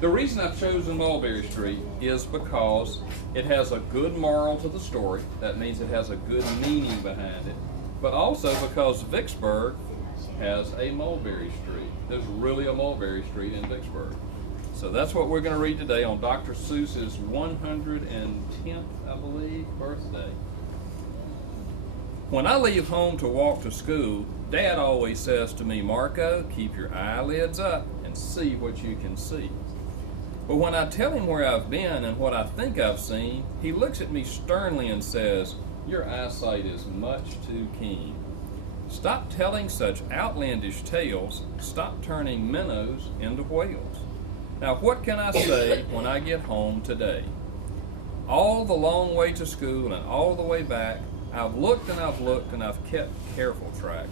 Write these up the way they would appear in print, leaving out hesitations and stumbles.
The reason I've chosen Mulberry Street is because it has a good moral to the story. That means it has a good meaning behind it. But also because Vicksburg has a Mulberry Street. There's really a Mulberry Street in Vicksburg. So that's what we're going to read today on Dr. Seuss's 110th, I believe, birthday. When I leave home to walk to school, Dad always says to me, "Marco, keep your eyelids up and see what you can see." But when I tell him where I've been and what I think I've seen, he looks at me sternly and says, "Your eyesight is much too keen. Stop telling such outlandish tales. Stop turning minnows into whales." Now what can I say when I get home today? All the long way to school and all the way back, I've looked and I've looked and I've kept careful track.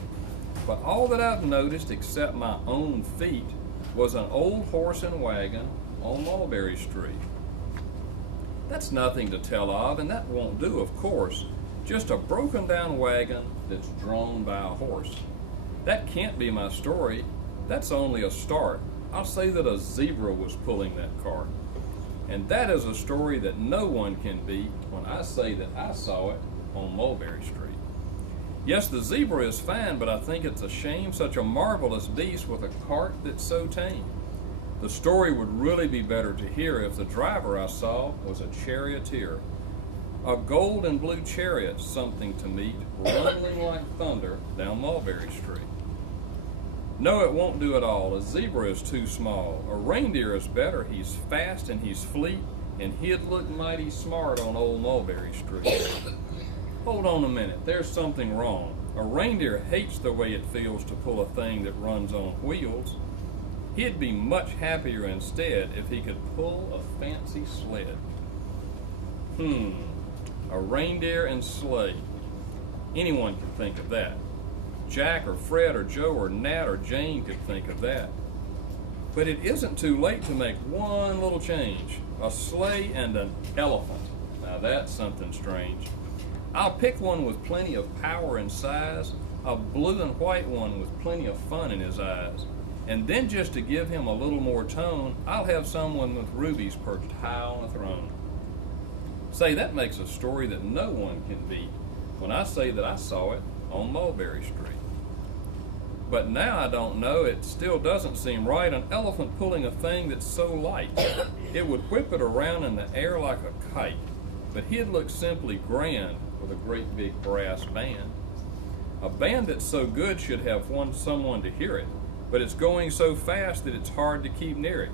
But all that I've noticed except my own feet was an old horse and wagon on Mulberry Street. That's nothing to tell of, and that won't do, of course. Just a broken down wagon that's drawn by a horse. That can't be my story. That's only a start. I'll say that a zebra was pulling that cart. And that is a story that no one can beat when I say that I saw it on Mulberry Street. Yes, the zebra is fine, but I think it's a shame such a marvelous beast with a cart that's so tame. The story would really be better to hear if the driver I saw was a charioteer. A gold and blue chariot, something to meet, rumbling like thunder down Mulberry Street. No, it won't do at all. A zebra is too small. A reindeer is better. He's fast and he's fleet, and he'd look mighty smart on old Mulberry Street. Hold on a minute, there's something wrong. A reindeer hates the way it feels to pull a thing that runs on wheels. He'd be much happier instead if he could pull a fancy sled. A reindeer and sleigh. Anyone can think of that. Jack or Fred or Joe or Nat or Jane could think of that. But it isn't too late to make one little change. A sleigh and an elephant. Now that's something strange. I'll pick one with plenty of power and size, a blue and white one with plenty of fun in his eyes. And then just to give him a little more tone, I'll have someone with rubies perched high on a throne. Say, that makes a story that no one can beat when I say that I saw it on Mulberry Street. But now I don't know, it still doesn't seem right, an elephant pulling a thing that's so light. It would whip it around in the air like a kite, but he'd look simply grand with a great big brass band. A band that's so good should have someone to hear it, but it's going so fast that it's hard to keep near it.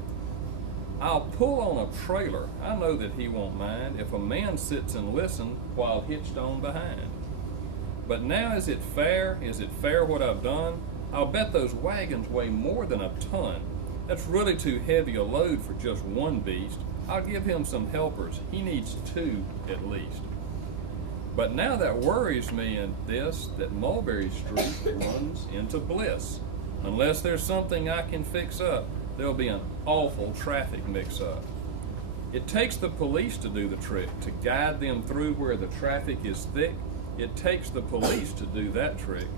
I'll pull on a trailer. I know that he won't mind if a man sits and listens while hitched on behind. But now is it fair? Is it fair what I've done? I'll bet those wagons weigh more than a ton. That's really too heavy a load for just one beast. I'll give him some helpers. He needs two at least. But now that worries me in this, that Mulberry Street runs into bliss. Unless there's something I can fix up, there'll be an awful traffic mix-up. It takes the police to do the trick, to guide them through where the traffic is thick. It takes the police to do that trick.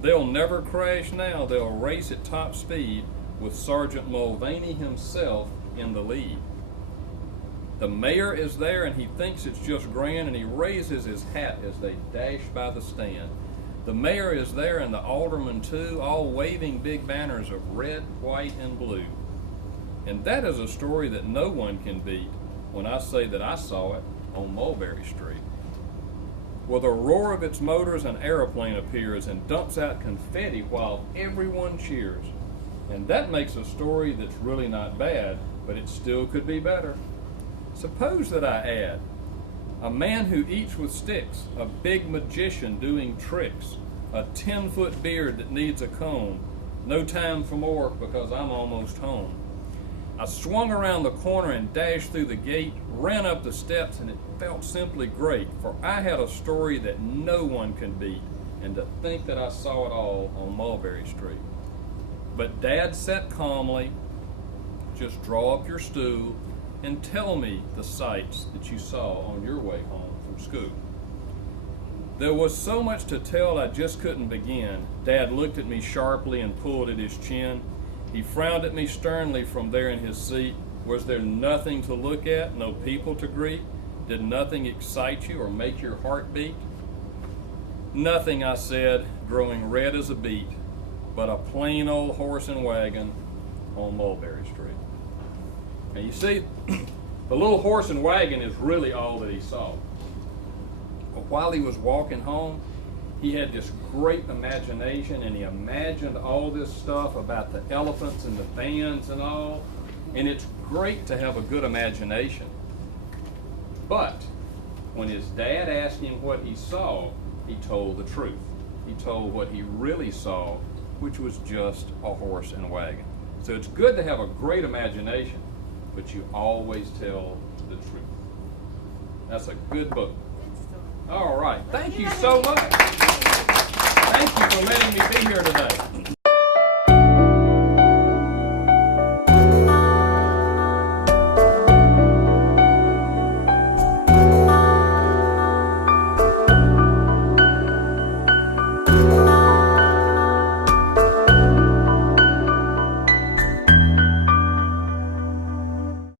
They'll never crash now, they'll race at top speed with Sergeant Mulvaney himself in the lead. The mayor is there and he thinks it's just grand, and he raises his hat as they dash by the stand. The mayor is there and the aldermen too, all waving big banners of red, white, and blue. And that is a story that no one can beat when I say that I saw it on Mulberry Street. With a roar of its motors, an aeroplane appears and dumps out confetti while everyone cheers. And that makes a story that's really not bad, but it still could be better. Suppose that I add a man who eats with sticks, a big magician doing tricks, a 10-foot beard that needs a comb, no time for more because I'm almost home. I swung around the corner and dashed through the gate, ran up the steps, and it felt simply great, for I had a story that no one can beat, and to think that I saw it all on Mulberry Street. But Dad sat calmly, just draw up your stool, and tell me the sights that you saw on your way home from school. There was so much to tell I just couldn't begin. Dad looked at me sharply and pulled at his chin. He frowned at me sternly from there in his seat, Was there nothing to look at, no people to greet? Did nothing excite you or make your heart beat? Nothing, I said, growing red as a beet, but a plain old horse and wagon on Mulberry Street. And you see, the little horse and wagon is really all that he saw. But while he was walking home, he had this great imagination, and he imagined all this stuff about the elephants and the bands and all. And it's great to have a good imagination. But when his dad asked him what he saw, he told the truth. He told what he really saw, which was just a horse and wagon. So it's good to have a great imagination, but you always tell the truth. That's a good book. All right. Thank you so much. Thank you for letting me be here today.